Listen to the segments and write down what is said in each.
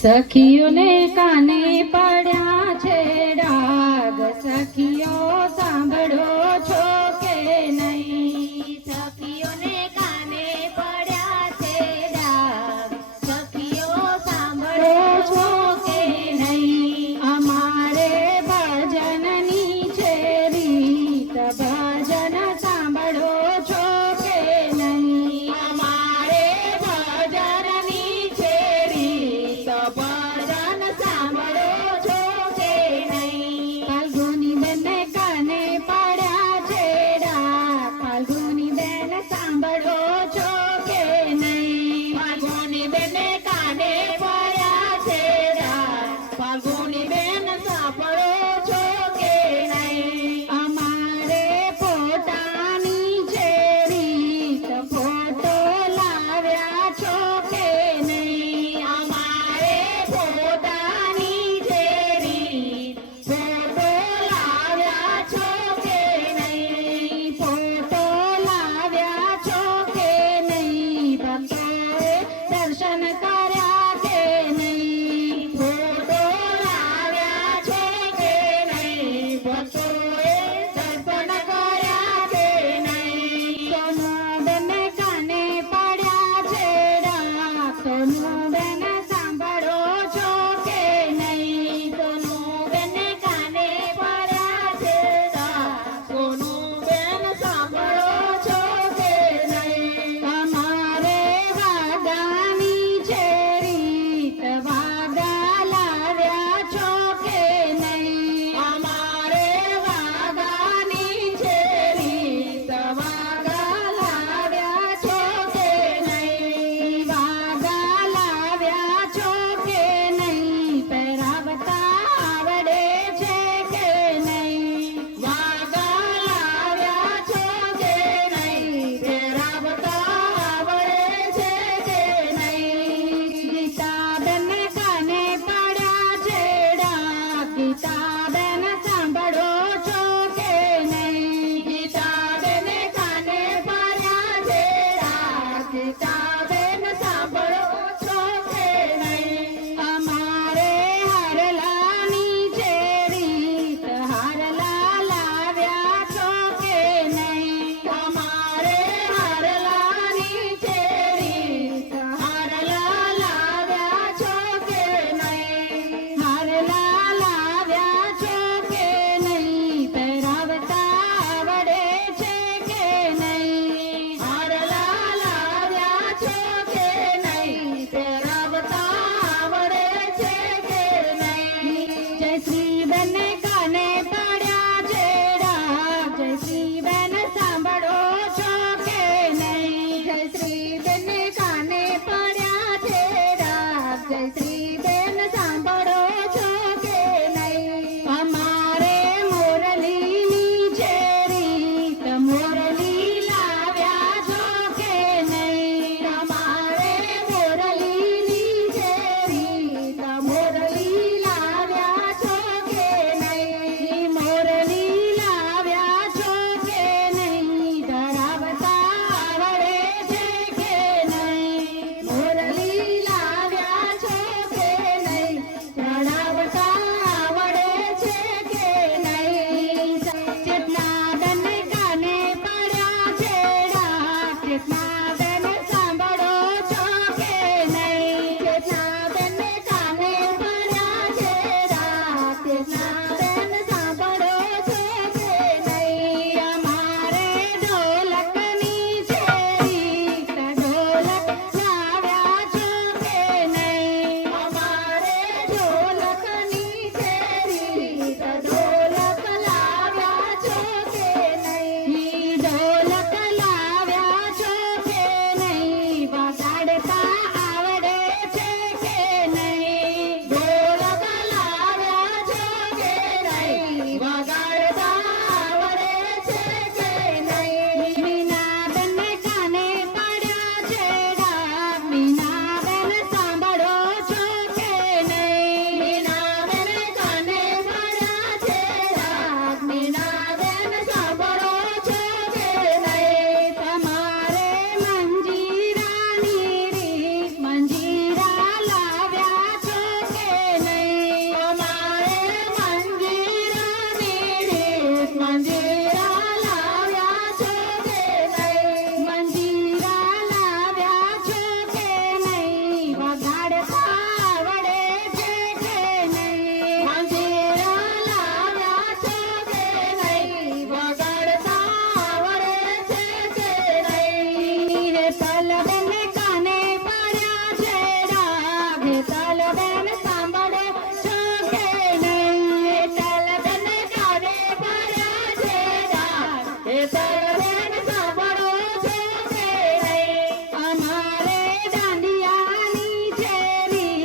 સખીઓને કાને પડ્યા છે ડાગ, સખીઓ સાંભળો છો કે નહીં? સખીઓને કાને પડ્યા છે ડાગ, સખીઓ સાંભળો છો કે નહીં? અમારે ભજનની છે રીત, ભજન સાંભળો છો કે નહીં? અમારે ભજનની છે રીત, ભજન સાંભળો છો કે નહીં? ફાલ્ગુની બેનને કાને પડ્યા છે ડાગ, ફાલ્ગુની બેન સાંભળો છો કે નહીં? ફાલ્ગુની બેને કાને પડ્યા છે ડાગ, ફાલ્ગુની બેન સાંભળો છો કે નહીં? અમારે ફોટાની છે રીત, ફોટો લાવ્યા છો કે નહીં? અમારે ફોટાની છે રીત, ફોટો લાવ્યા છો કે નહીં? ફોટો લાવ્યા છો કે નહીં? ભક્તોએ દર્શન કર્યા કે નહીં? ફોટો લાવ્યા છો કે નહીં? ભક્તોએ દર્શન કર્યા કે નહીં? સોનુબેનને કાને પડ્યા છે ડાગ, સોનુબેન સાંભળો છો કે નહીં? સોનુબેનને કાને પડ્યા છે ડાગ, સોનુબેન સાંભળો છો કે નહીં? અમારે વાગાની છે રીત, વાગા લાવ્યા છો કે નહીં? અમારે વાગાની છે રીત, વાગા લાવ્યા છો કે નહીં? વાગા લાવ્યા છો કે નહીં? પહેરાવતા આવડે છે કે નહીં? વાગા લાવ્યા છો કે નહીં? પહેરાવતા આવડે છે કે નહીં? ગીતાબેન કાને પડ્યા છે ડાગ, ગીતાબેન સાંભળો છો કે નહીં? ગીતાબેને કાને પડ્યા છે ડાગ, ગીતાબેન સાંભળો છો કે નહીં? અમારે હારલાની છે રીત, હારલા લાવ્યા છો કે નહીં? અમારે હારલાની છે રીત, હારલા લાવ્યા આવડે છે કે નહીં? મંજીરા લાવ્યા છો કે નહીં? વગાડતા આવડે છે કે નહીં? હે તલબેન કાને પડ્યા છે ડાઘ, તલબેન સાંભળો છો કે નહીં? તલબેન કાને પડ્યા છે ડાઘ, એ તલબેન સાંભળો છો કે નહીં? અમારે દાંડિયાની છે રીત,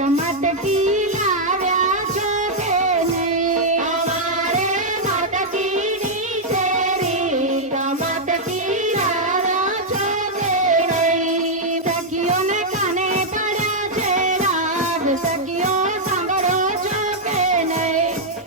મટકી